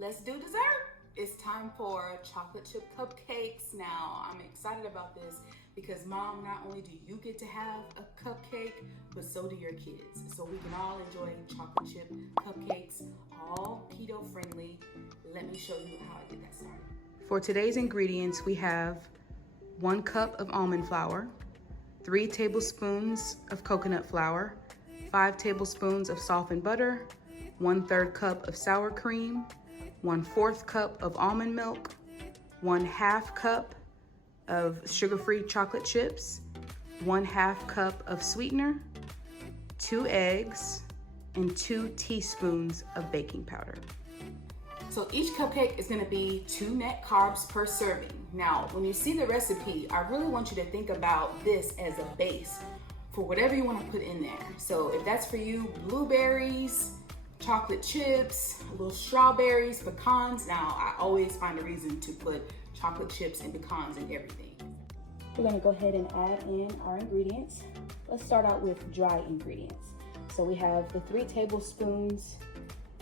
Let's do dessert. It's time for chocolate chip cupcakes. Now, I'm excited about this because Mom, not only do you get to have a cupcake, but so do your kids. So we can all enjoy chocolate chip cupcakes, all keto friendly. Let me show you how I get that started. For today's ingredients, we have 1 cup of almond flour, 3 tablespoons of coconut flour, 5 tablespoons of softened butter, 1/3 cup of sour cream, 1/4 cup of almond milk, 1/2 cup of sugar-free chocolate chips, 1/2 cup of sweetener, 2 eggs, and 2 teaspoons of baking powder. So each cupcake is gonna be 2 net carbs per serving. Now, when you see the recipe, I really want you to think about this as a base for whatever you wanna put in there. So if that's for you, blueberries, chocolate chips, a little strawberries, pecans. Now, I always find a reason to put chocolate chips and pecans in everything. We're gonna go ahead and add in our ingredients. Let's start out with dry ingredients. So we have the 3 tablespoons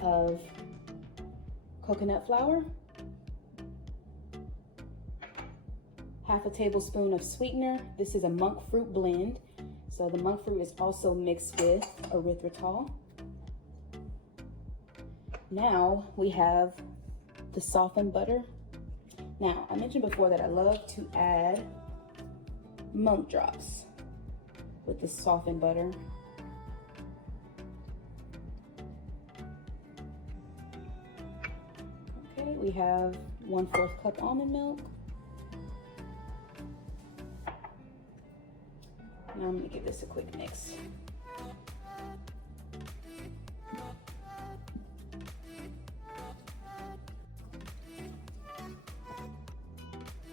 of coconut flour, 1/2 tablespoon of sweetener. This is a monk fruit blend. So the monk fruit is also mixed with erythritol. Now we have the softened butter. Now, I mentioned before that I love to add monk drops with the softened butter. Okay, we have 1/4 cup almond milk. Now I'm gonna give this a quick mix.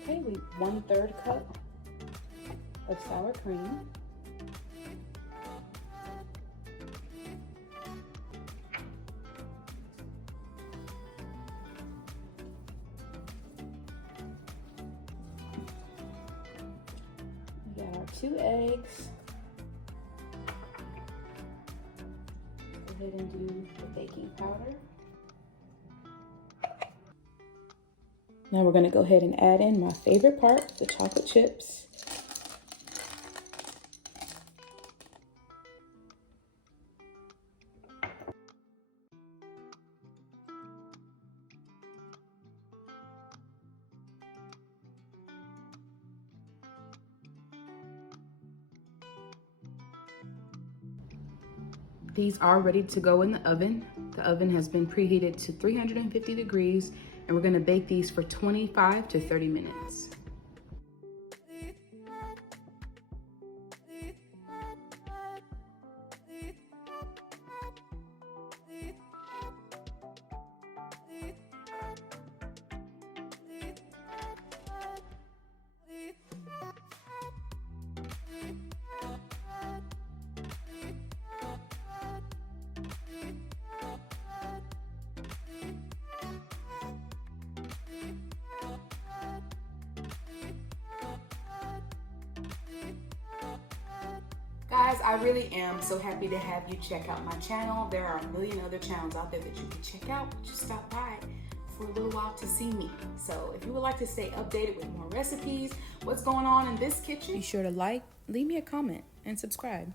Okay, 1/3 cup of sour cream. We got our 2 eggs. Go ahead and do the baking powder. Now we're gonna go ahead and add in my favorite part, the chocolate chips. These are ready to go in the oven. The oven has been preheated to 350 degrees, and we're gonna bake these for 25 to 30 minutes. Guys, I really am so happy to have you check out my channel. There are a million other channels out there that you can check out. Just stop by for a little while to see me. So if you would like to stay updated with more recipes, what's going on in this kitchen, be sure to like, leave me a comment, and subscribe.